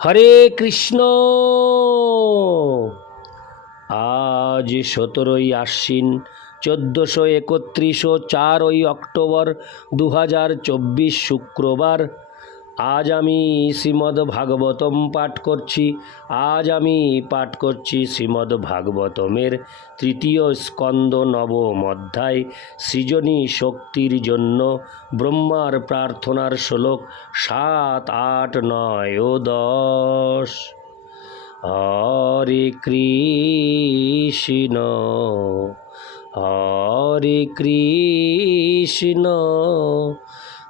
হরে কৃষ্ণ। আজ সতেরোই আশ্বিন চোদ্দোশো একত্রিশ ও চারই অক্টোবর দু হাজার চব্বিশ শুক্রবার আজ আমি শ্রীমদ্ ভাগবতম পাঠ করছি। আজ আমি পাঠ করছি শ্রীমদ্ ভাগবতমের তৃতীয় স্কন্দ নবম অধ্যায়, সৃজনী শক্তির জন্য। ব্রহ্মার প্রার্থনার শ্লোক সাত, আট, নয় ও দশ। হরে কৃষ্ণ হরে কৃষ্ণ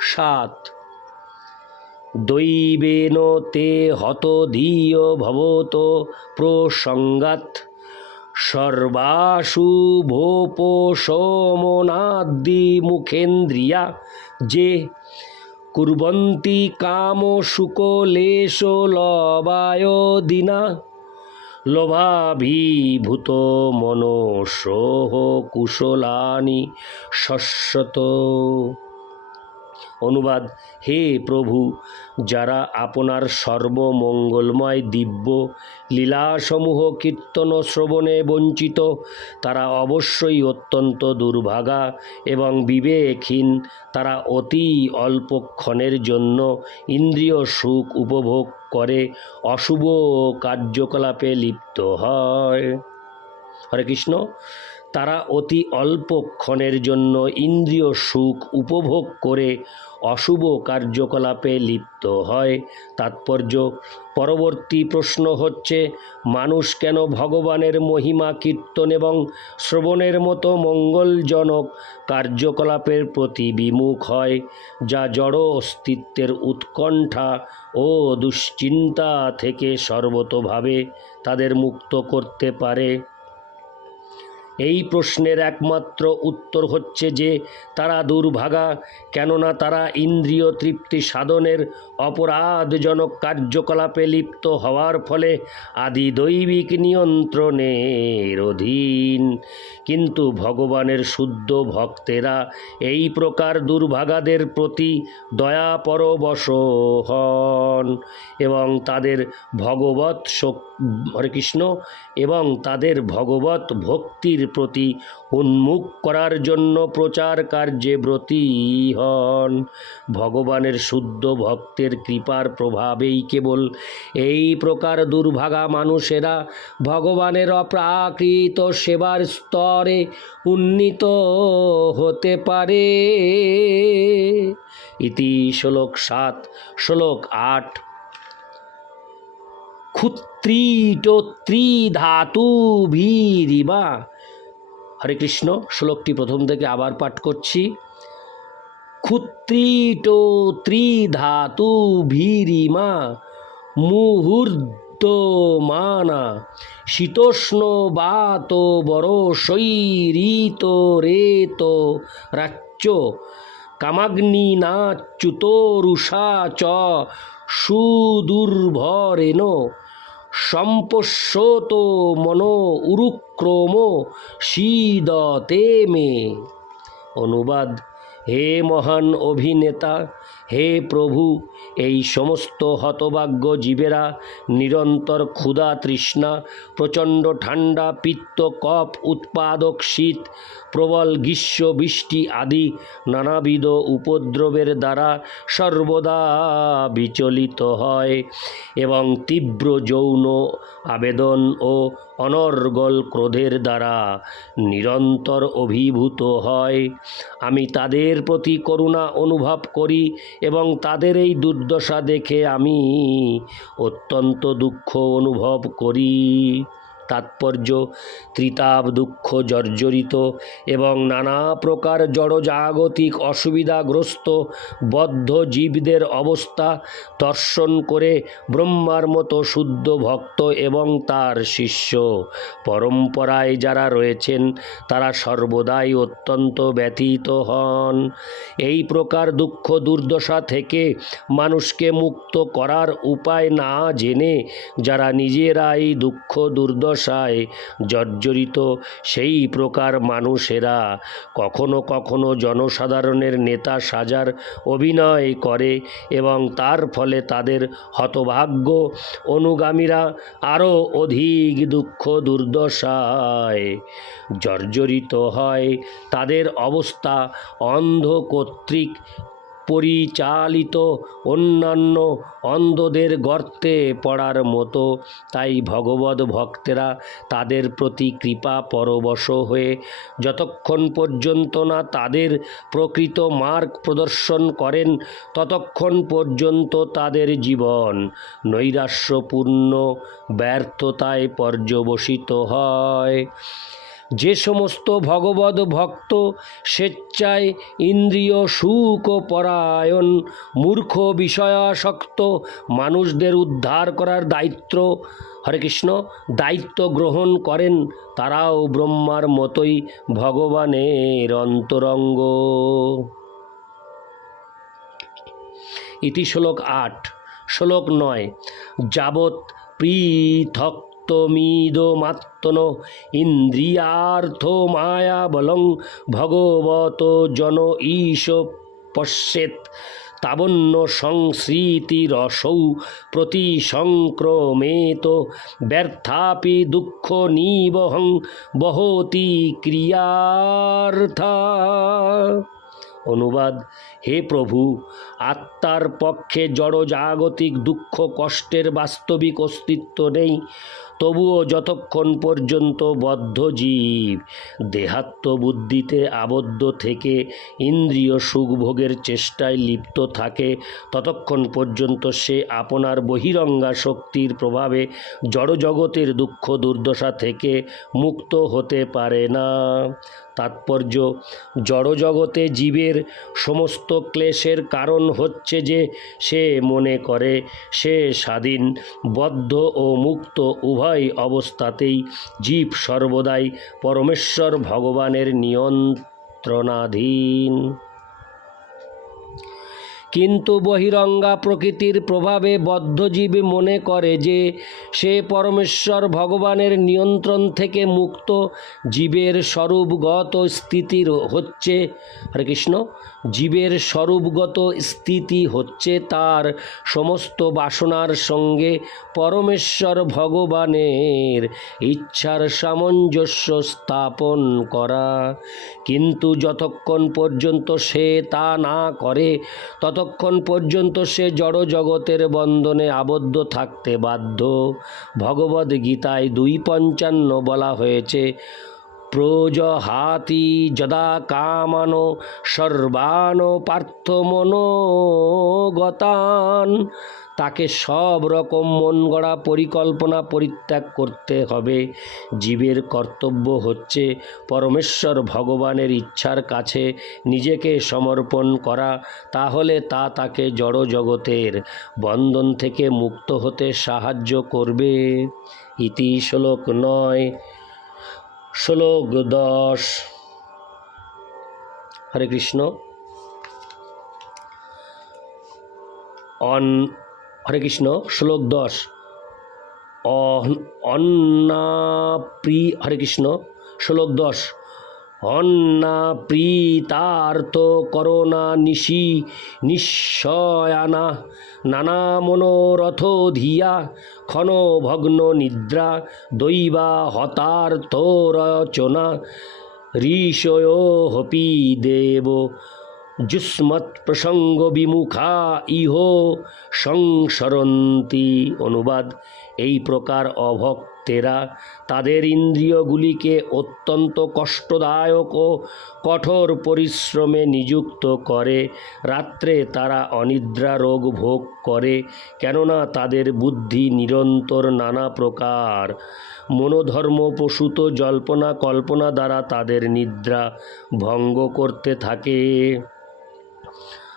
সাত। দৈবেন তে হত ধীয় ভবত প্রসঙ্গাত সর্বাশুভোপশমনাদ্দি মুখেন্দ্রিয়া যে, কুর্বন্তি কাম শুকলেশ লবায় দিনা, লোভাভিভূত মনসোহ কুশলানি শস্যত অনুবাদ। হে প্রভু, যারা আপনার সর্বমঙ্গলময় দিব্য লীলাসমূহ কীর্তন শ্রবণে বঞ্চিত, তারা অবশ্যই অত্যন্ত দুর্ভাগা এবং বিবেকহীন, তারা অতি অল্পক্ষণের জন্য ইন্দ্রিয় সুখ উপভোগ করে অশুভ কার্যকলাপে লিপ্ত হয়। হরে কৃষ্ণ। তারা অতি অল্পক্ষণের জন্য ইন্দ্রিয় সুখ উপভোগ করে অশুভ কার্যকলাপে লিপ্ত হয়। তাৎপর্য, পরবর্তী প্রশ্ন হচ্ছে, মানুষ কেন ভগবানের মহিমা কীর্তন এবং শ্রবণের মতো মঙ্গলজনক কার্যকলাপের প্রতি বিমুখ হয়, যা জড় অস্তিত্বের উৎকণ্ঠা ও দুশ্চিন্তা থেকে সর্বতোভাবে তাদের মুক্ত করতে পারে? এই প্রশ্নের একমাত্র উত্তর হচ্ছে যে, তারা দুর্ভাগা, কেননা তারা ইন্দ্রিয় তৃপ্তি সাধনের অপরাধজনক কার্যকলাপে লিপ্ত হওয়ার ফলে আদি দৈবিক নিয়ন্ত্রণের অধীন। কিন্তু ভগবানের শুদ্ধ ভক্তেরা এই প্রকার দুর্ভাগাদের প্রতি দয়া পরবশ হন এবং তাদের ভগবত শক- হরে কৃষ্ণ এবং তাদের ভগবত ভক্তির প্রতি উন্মুখ করার জন্য প্রচার কার্যে ব্রতী হন ভগবানের শুদ্ধ ভক্তের কৃপার প্রভাবেই কেবল এই প্রকার দুর্ভাগা মানুষেরা ভগবানের অপ্রাকৃত সেবার স্তরে উন্নীত হতে পারে। ইতি শ্লোক সাত, শ্লোক আট। ক্ষুত্রিটোত্রিধাতুভীরিবা হরে কৃষ্ণ, শ্লোকটি প্রথম থেকে আবার পাঠ করছি। ক্ষুত্রিটো ত্রিধাতু ভীরিমা মুহূর্তমানা শীতোষ্ণ বাত বড় শৈরিত রেত রাচ্য। কামাগ্নি নাচ্যুতরুষা চ সুদুর্ভরেণ। সম্পশ্যত মনো উরুক্রম শীদতে মে অনুবাদ হে মহান অভিনেতা হে প্রভু, এই সমস্ত হতভাগ্য জীবেরা নিরন্তর ক্ষুধা তৃষ্ণা, প্রচণ্ড ঠান্ডা পিত্ত, কফ, উৎপাদক শীত, প্রবল গ্রীষ্ম, বৃষ্টি আদি নানাবিধ উপদ্রবের দ্বারা সর্বদা বিচলিত হয় এবং তীব্র যৌন আবেদন ও অনর্গল ক্রোধের দ্বারা নিরন্তর অভিভূত হয়। আমি তাদের প্রতি করুণা অনুভব করি এবং তাদের এই দুর্দশা দেখে আমি অত্যন্ত দুঃখ অনুভব করি। তাৎপর্য, ত্রিতাপ, দুঃখ, জর্জরিত এবং নানা প্রকার জড়জাগতিক অসুবিধাগ্রস্ত বদ্ধ জীবদের অবস্থা দর্শন করে ব্রহ্মার মতো শুদ্ধ ভক্ত এবং তার শিষ্য। পরম্পরায় যারা রয়েছেন, তারা সর্বদাই অত্যন্ত ব্যথিত হন। এই প্রকার দুঃখ দুর্দশা থেকে মানুষকে মুক্ত করার উপায় না জেনে যারা নিজেরাই দুঃখ দুর্দশায় জর্জরিত সেই প্রকার মানুষেরা কখনো কখনো জনসাধারণের নেতা সাজার অভিনয় করে এবং তার ফলে তাদের হতভাগ্য অনুগামীরা আরও অধিক দুঃখ দুর্দশায় জর্জরিত হয়। তাদের অবস্থা অন্ধ কর্তৃক পরিচালিত অন্যান্য অন্ধদের গর্তে পড়ার মতো। তাই ভগবত ভক্তেরা তাদের প্রতি কৃপা পরবশ হয়ে যতক্ষণ পর্যন্ত না তাদের প্রকৃত মার্গ প্রদর্শন করেন, ততক্ষণ পর্যন্ত তাদের জীবন নৈরাশ্যপূর্ণ ব্যর্থতায় পর্যবসিত হয়। যে সমস্ত ভগবদ ভক্ত স্বেচ্ছায় ইন্দ্রিয় সুখ ও পরায়ণ মূর্খ, বিষয়াসক্ত মানুষদের উদ্ধার করার দায়িত্ব, হরে কৃষ্ণ, দায়িত্ব গ্রহণ করেন তারাও ব্রহ্মার মতোই ভগবানের অন্তরঙ্গ। ইতি শ্লোক আট, শ্লোক নয়, যাবৎ পৃথক্তমিদমাত্মন ইন্দ্রিয়ার্থ মায়াবলং ভগবত জন ঈশ পশ্যেত তাবন্য সংস্মৃতিরসৌ প্রতি সংক্রমেত ব্যর্থাপি দুঃখ নিবহং বহতি ক্রিয়ার্থা অনুবাদ হে প্রভু, আত্মার পক্ষে জড়জাগতিক দুঃখ কষ্টের বাস্তবিক অস্তিত্ব নেই। তবুও যতক্ষণ পর্যন্ত বদ্ধ জীব দেহাত্মবুদ্ধিতে আবদ্ধ থেকে ইন্দ্রিয় সুখভোগের চেষ্টায় লিপ্ত থাকে, ততক্ষণ পর্যন্ত সে আপনার বহিরঙ্গা শক্তির প্রভাবে জড়জগতের দুঃখ দুর্দশা থেকে মুক্ত হতে পারে না। তাৎপর্য, জড়জগতে জীবের সমস্ত ক্লেশের কারণ হচ্ছে যে সে মনে করে, সে স্বাধীন, বদ্ধ ও মুক্ত উভয় অবস্থাতেই জীব সর্বদাই পরমেশ্বর ভগবানের নিয়ন্ত্রণাধীন। কিন্তু বহিরঙ্গা প্রকৃতির প্রভাবে বদ্ধজীব মনে করে যে সে পরমেশ্বর ভগবানের নিয়ন্ত্রণ থেকে মুক্ত জীবের স্বরূপগত স্থিতির হচ্ছে। হরে কৃষ্ণ। জীবের স্বরূপগত স্থিতি হচ্ছে তার সমস্ত বাসনার সঙ্গে পরমেশ্বর ভগবানের ইচ্ছার সামঞ্জস্য স্থাপন করা। কিন্তু যতক্ষণ পর্যন্ত সে তা না করে ততক্ষণ পর্যন্ত সে জড় জগতের বন্ধনে আবদ্ধ থাকতে বাধ্য। ভগবদ গীতায় দুই পঞ্চান্ন বলা হয়েছে প্রজ হাতি যদা কামানো সর্বান পার্থ মনোগতান তাকে সব রকম মন গড়া পরিকল্পনা পরিত্যাগ করতে হবে। জীবের কর্তব্য হচ্ছে পরমেশ্বর ভগবানের ইচ্ছার কাছে নিজেকে সমর্পণ করা। তাহলে তা তাকে জড় জগতের বন্ধন থেকে মুক্ত হতে সাহায্য করবে। ইতি শ্লোক নয়, শ্লোক দশ। হরে কৃষ্ণ। অন হরে কৃষ্ণ, শ্লোক দশ। অন্নাপ্রি, হরে কৃষ্ণ, শ্লোক দশ। অন্নাপ্রীতার্থ করোনা নিশি, নিঃশয়ানা, নানা মনোরথ ধিয়া ক্ষণ ভগ্ন নিদ্রা, দৈবা হতার্থ রচনা ঋষয় হপি দেব। যুষ্মৎ প্রসঙ্গ বিমুখা ইহ সংসরন্তি অনুবাদ এই প্রকার অভক্তেরা তাদের ইন্দ্রিয়গুলিকে অত্যন্ত কষ্টদায়ক ও কঠোর পরিশ্রমে নিযুক্ত করে। রাত্রে তারা অনিদ্রা রোগ ভোগ করে, কেননা তাদের বুদ্ধি নিরন্তর নানা প্রকার। মনোধর্ম প্রসূত জল্পনা কল্পনা দ্বারা তাদের নিদ্রা ভঙ্গ করতে থাকে।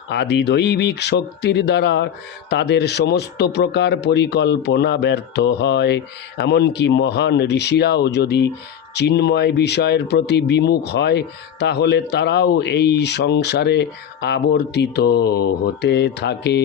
আদি দৈবিক শক্তির দ্বারা তাদের সমস্ত প্রকার পরিকল্পনা ব্যর্থ হয়। এমনকি মহান ঋষিরাও যদি চিন্ময় বিষয়ের প্রতি বিমুখ হয়, তাহলে তারাও এই সংসারে আবর্তিত হতে থাকে।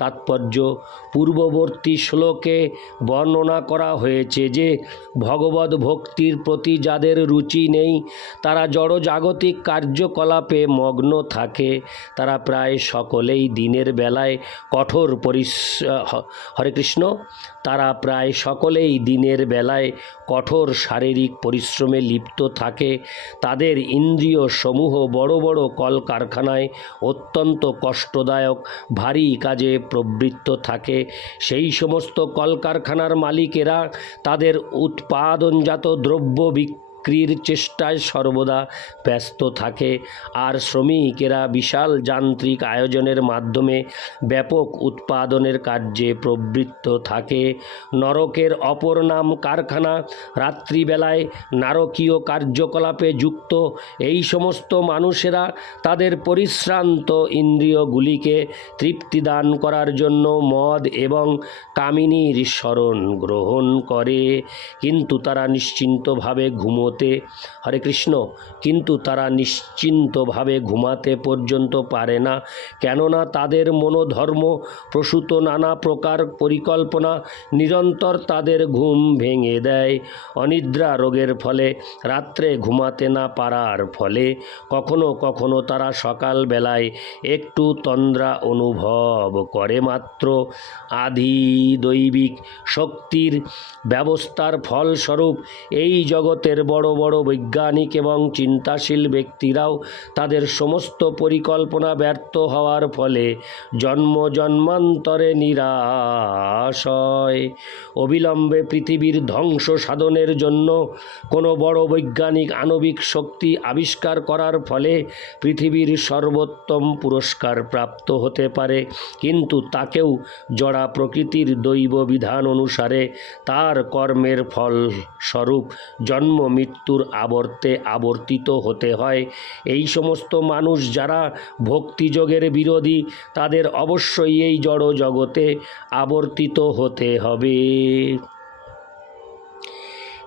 তাৎপর্য পূর্ববর্তী শ্লোকে বর্ণনা করা হয়েছে যে ভগবত ভক্তির প্রতি যাদের রুচি নেই, তারা জড়জাগতিক কার্যকলাপে মগ্ন থাকে। তারা প্রায় সকলেই দিনের বেলায় কঠোর পরিস হ- হরে কৃষ্ণ, তারা প্রায় সকলেই দিনের বেলায় কঠোর শারীরিক পরিশ্রমে লিপ্ত থাকে। তাদের ইন্দ্রিয় সমূহ বড় বড় কলকারখানায় অত্যন্ত কষ্টদায়ক, ভারী কাজে প্রবৃত্ত থাকে। সেই সমস্ত কলকারখানার মালিকেরা তাদের উৎপাদনজাত দ্রব্য বিক্রির চেষ্টায় সর্বদা ব্যস্ত থাকে। আর শ্রমিকেরা বিশাল যান্ত্রিক আয়োজনের মাধ্যমে ব্যাপক উৎপাদনের কার্যে প্রবৃত্ত থাকে। নরকের অপর নাম কারখানা। রাত্রিবেলায় নারকীয় কার্যকলাপে যুক্ত এই সমস্ত মানুষেরা তাদের পরিশ্রান্ত ইন্দ্রিয়গুলিকে তৃপ্তিদান করার জন্য মদ এবং কামিনীর স্মরণ গ্রহণ করে। কিন্তু তারা নিশ্চিন্তভাবে ঘুমোতে হরে কৃষ্ণ, কিন্তু তারা নিশ্চিন্তভাবে ঘুমাতে পর্যন্ত পারে না। কেননা তাদের মনোধর্ম প্রসূত নানা প্রকার পরিকল্পনা নিরন্তর তাদের ঘুম ভেঙে দেয়। অনিদ্রা রোগের ফলে রাত্রে ঘুমাতে না পারার ফলে কখনো কখনো তারা সকালবেলায় একটু তন্দ্রা অনুভব করে মাত্র। আধি দৈবিক শক্তির ব্যবস্থার ফলস্বরূপ এই জগতের বড় বড় বড় বৈজ্ঞানিক এবং চিন্তাশীল ব্যক্তিরাও তাদের সমস্ত পরিকল্পনা ব্যর্থ হওয়ার ফলে জন্ম জন্মান্তরে নিরাশ হয়। অবিলম্বে পৃথিবীর ধ্বংস সাধনের জন্য কোনো বড় বৈজ্ঞানিক আণবিক শক্তি আবিষ্কার করার ফলে পৃথিবীর সর্বোত্তম পুরস্কার প্রাপ্ত হতে পারে। কিন্তু তাকেও জড়া প্রকৃতির দৈব বিধান অনুসারে তার কর্মের ফল স্বরূপ জন্ম মৃত্যুর আবর্তে আবর্তিত হতে হয়। এই সমস্ত মানুষ যারা ভক্তিযোগের বিরোধী, তাদের অবশ্যই এই জড় জগতে আবর্তিত হতে হবে।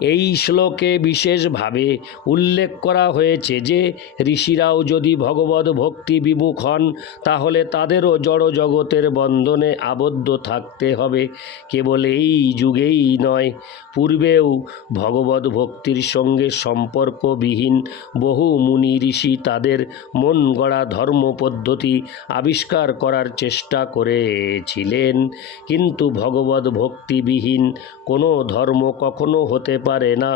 এই শ্লোকে বিশেষভাবে উল্লেখ করা হয়েছে যে, ঋষিরাও যদি ভগবত ভক্তি বিমুখ হন, তাহলে তাদেরও জড় জগতের বন্ধনে আবদ্ধ থাকতে হবে। কেবল এই যুগেই নয়, পূর্বেও ভগবত ভক্তির সঙ্গে সম্পর্কবিহীন বহু মুনি ঋষি তাদের মন গড়া ধর্ম পদ্ধতি আবিষ্কার করার চেষ্টা করেছিলেন। কিন্তু ভগবত ভক্তিবিহীন কোনো ধর্ম কখনো হতে পারে না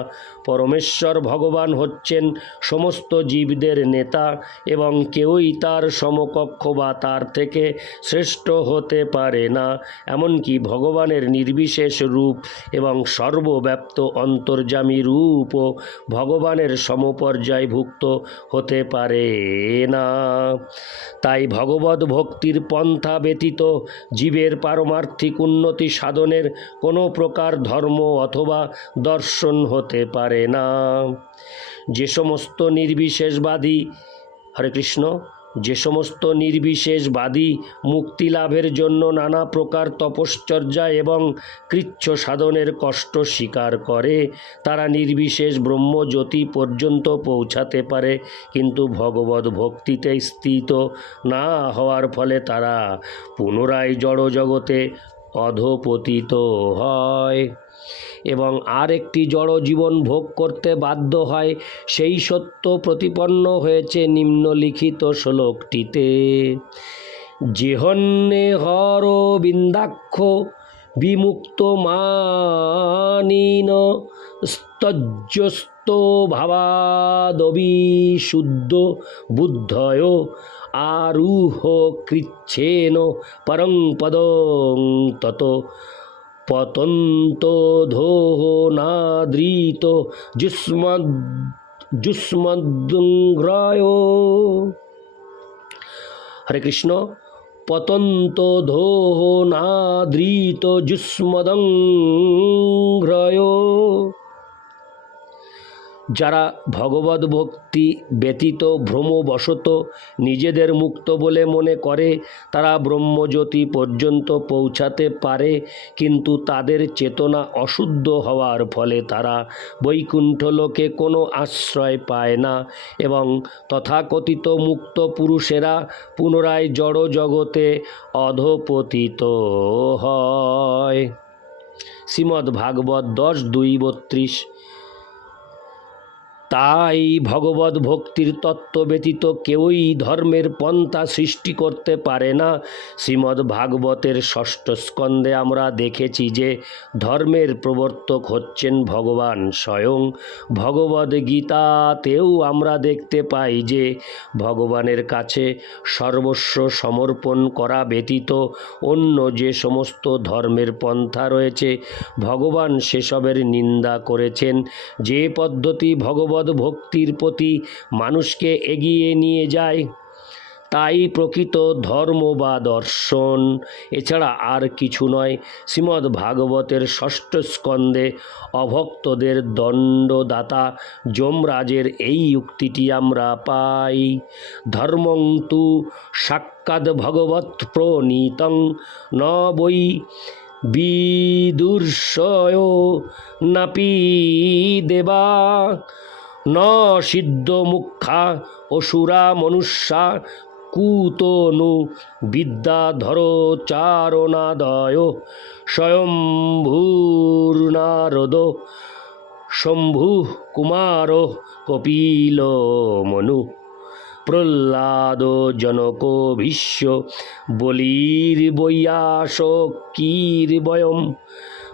পরমেশ্বর ভগবান হচ্ছেন সমস্ত জীবদের নেতা এবং কেউই তার সমকক্ষ বা তার থেকে শ্রেষ্ঠ হতে পারে না, এমনকি ভগবানের নির্বিশেষ রূপ এবং সর্বব্যাপ্ত অন্তর্যামী রূপও ভগবানের সমপর্যায়ভুক্ত হতে পারে না। তাই ভগবত ভক্তির পন্থা ব্যতীত জীবের পারমার্থিক উন্নতি সাধনের কোনো প্রকার ধর্ম অথবা দর্শন হতে পারে না। যে সমস্ত নির্বিশেষবাদী, হরে কৃষ্ণ, যে সমস্ত নির্বিশেষবাদী মুক্তি লাভের জন্য নানা প্রকার তপশ্চর্যা এবং কৃচ্ছ সাধনের কষ্ট স্বীকার করে, তারা নির্বিশেষ ব্রহ্মজ্যোতি পর্যন্ত পৌঁছাতে পারে, কিন্তু ভগবত ভক্তিতে স্থিত না হওয়ার ফলে তারা পুনরায় জড় জগতে অধপতিত হয়। এবং আর একটি জড় জীবন ভোগ করতে বাধ্য হয়, সেই সত্য প্রতিপন্ন হয়েছে নিম্নলিখিত শ্লোকটিতে। জেহন্যে হর বিন্দাক্ষ বিমুক্ত মানিন স্তজ্জস্ত ভাবাদবি শুদ্ধ বুদ্ধয় আরুহ কৃচ্ছেন পরং পদং তত পতন্তোধোহ নাদৃত যুষ্মদ যুষ্মদ্গ্রায় হরে কৃষ্ণ পতন্ত ধোহনাদৃত যুষ্মদংঘ্রয় যারা ভগবত ভক্তি ব্যতীত ভ্রমবশত নিজেদের মুক্ত বলে মনে করে, তারা ব্রহ্মজ্যোতি পর্যন্ত পৌঁছাতে পারে, কিন্তু তাদের চেতনা অশুদ্ধ হওয়ার ফলে তারা বৈকুণ্ঠ লোকে কোনো আশ্রয় পায় না এবং তথাকথিত মুক্ত পুরুষেরা পুনরায় জড় জগতে অধপতিত হয়। শ্রীমদ্ ভাগবত দশ দুই বত্রিশ তাই ভগবত ভক্তির তত্ত্ব ব্যতীত কেউই ধর্মের পন্থা সৃষ্টি করতে পারে না। শ্রীমদ্ ভাগবতের ষষ্ঠ স্কন্ধে আমরা দেখেছি যে ধর্মের প্রবর্তক হচ্ছেন ভগবান স্বয়ং। ভগবদ গীতাতেও আমরা দেখতে পাই যে ভগবানের কাছে সর্বস্ব সমর্পণ করা ব্যতীত অন্য যে সমস্ত ধর্মের পন্থা রয়েছে, ভগবান সেসবের নিন্দা করেছেন। যে পদ্ধতি ভগবত ভক্তির প্রতি মানুষকে এগিয়ে নিয়ে যায়। তাই প্রকৃত ধর্ম বা দর্শন, এছাড়া আর কিছু নয়। শ্রীমদ্ ভাগবতের ষষ্ঠ স্কন্ধে অভক্তদের দণ্ডদাতা যমরাজের এই উক্তিটি আমরা পাই। ধর্মং তু সাক্ষাৎ ভগবৎ প্রণীতং, ন বৈ বিদুর্ষয় নাপি দেবা। ন সিদ্ধ মুখা অসুরা মনুষ্যা কুতনু বিদ্যাধর চারণাদয় স্বয়ম্ভূর্নারদ শম্ভু কুমার কপিল মনু প্রহ্লাদ জনক ভীষ্ম বলির বৈয়াস কীর বয়ম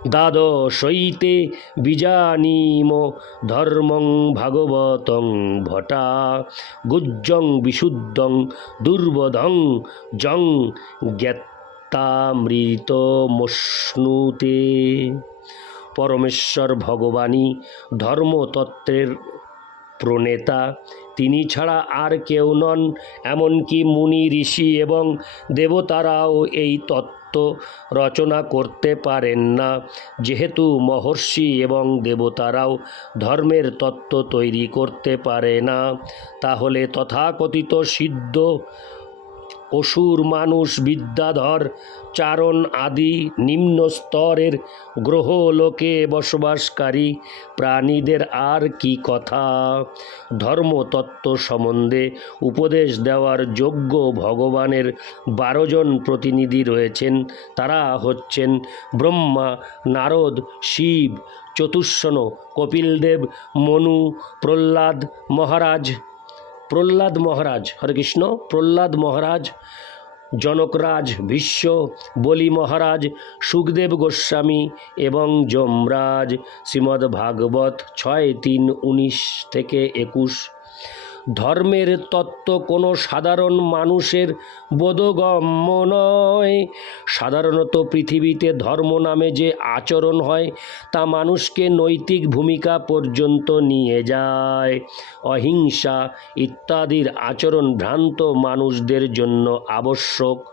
দ্বাদশৈতে বিজানীম ধর্মং ভাগবতং ভটা গুজ্জং বিশুদ্ধং দুর্বধং জং জ্ঞাত্তামৃতমশ্নুতে। পরমেশ্বর ভগবানই ধর্মতত্ত্বের প্রণেতা। তিনি ছাড়া আর কেউ নন, এমনকি মুনি, ঋষি এবং দেবতারাও এই তত্ত্ব রচনা করতে পারেন না। যেহেতু মহর্ষি এবং দেবতারাও ধর্মের তত্ত্ব তৈরি করতে পারে না, তাহলে তথাকথিত সিদ্ধ অসুর মানুষ বিদ্যাধর, চারণ আদি নিম্ন স্তরের গ্রহলোকে বসবাসকারী, প্রাণীদের আর কি কথা? ধর্মতত্ত্ব সম্বন্ধে উপদেশ দেওয়ার যোগ্য ভগবানের বারো জন প্রতিনিধি রয়েছেন। তারা হচ্ছেন ব্রহ্মা, নারদ, শিব চতুষ্ণ কপিলদেব, মনু, প্রহ্লাদ মহারাজ। প্রহ্লাদ মহারাজ, হরে কৃষ্ণ, প্রহ্লাদ মহারাজ, জনকরাজ ভীষ্ম বলি মহারাজ, সুখদেব গোস্বামী এবং যমরাজ, শ্রীমদ্ভাগবত ছয় তিন উনিশ থেকে একুশ ধর্মের তত্ত্ব কোনো সাধারণ মানুষের বোধগম্য নয়। সাধারণত পৃথিবীতে ধর্ম নামে যে আচরণ হয়, তা মানুষকে নৈতিক ভূমিকা পর্যন্ত নিয়ে যায়। অহিংসা ইত্যাদির আচরণ ভ্রান্ত মানুষদের জন্য আবশ্যক।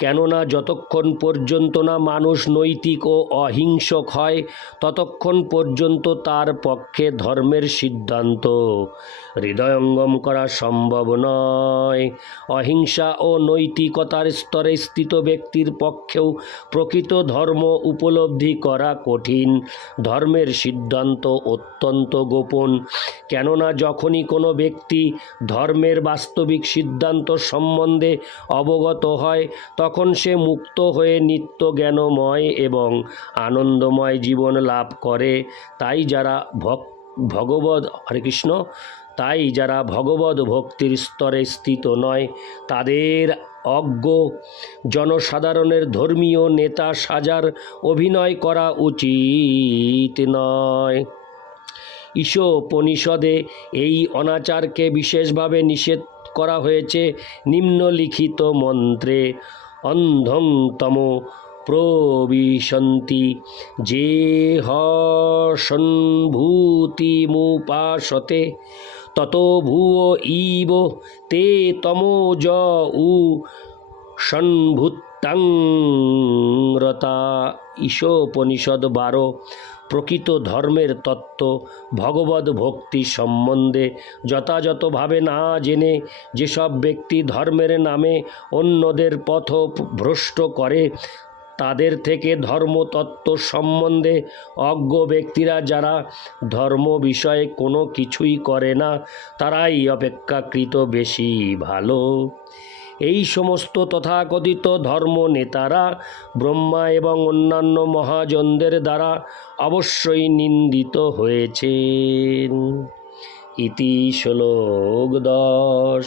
কেননা যতক্ষণ পর্যন্ত না মানুষ নৈতিক ও অহিংসক হয়, ততক্ষণ পর্যন্ত তার পক্ষে ধর্মের সিদ্ধান্ত। হৃদয়ঙ্গম করা সম্ভব নয়। অহিংসা ও নৈতিকতার স্তরে স্থিত ব্যক্তির পক্ষেও প্রকৃত ধর্ম উপলব্ধি করা কঠিন। ধর্মের সিদ্ধান্ত অত্যন্ত গোপন। কেননা যখনই কোনো ব্যক্তি ধর্মের বাস্তবিক সিদ্ধান্ত সম্বন্ধে অবগত হয়, তখন সে মুক্ত হয়ে নিত্য জ্ঞানময় এবং আনন্দময় জীবন লাভ করে। তাই যারা ভক ভগবত হরে কৃষ্ণ। তাই যারা ভগবত ভক্তির স্তরে স্থিত নয়, তাদের অজ্ঞ জনসাধারণের ধর্মীয় নেতা সাজার অভিনয় করা উচিত নয়। ঈশোপনিষদে এই অনাচারকে বিশেষভাবে নিষেধ করা হয়েছে নিম্নলিখিত মন্ত্রে। অন্ধং তম প্রবিশন্তি। যে হসন্ভূতিমুপাসতে তত ভুয় ইব তে তমোজ উ সন্ভুত্তাংরতা। ঈশোপনিষদ বারো, প্রকৃত ধর্মের তত্ত্ব ভগবত ভক্তি সম্বন্ধে যথাযথভাবে না জেনে যেসব ব্যক্তি ধর্মের নামে অন্যদের পথ ভ্রষ্ট করে তাদের থেকে ধর্মতত্ত্ব সম্বন্ধে অজ্ঞ ব্যক্তিরা যারা ধর্ম বিষয়ে কোনো কিছুই করে না, তারাই অপেক্ষাকৃত বেশি ভালো। এই সমস্ত তথাকথিত ধর্ম নেতারা ব্রহ্মা এবং অন্যান্য মহাজনদের দ্বারা অবশ্যই নিন্দিত হয়েছেন। ইতি শ্লোক দশ।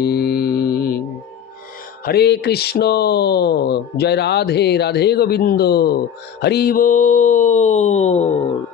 হরে কৃষ্ণ। জয় রাধে রাধে গোবিন্দ। হরি বল।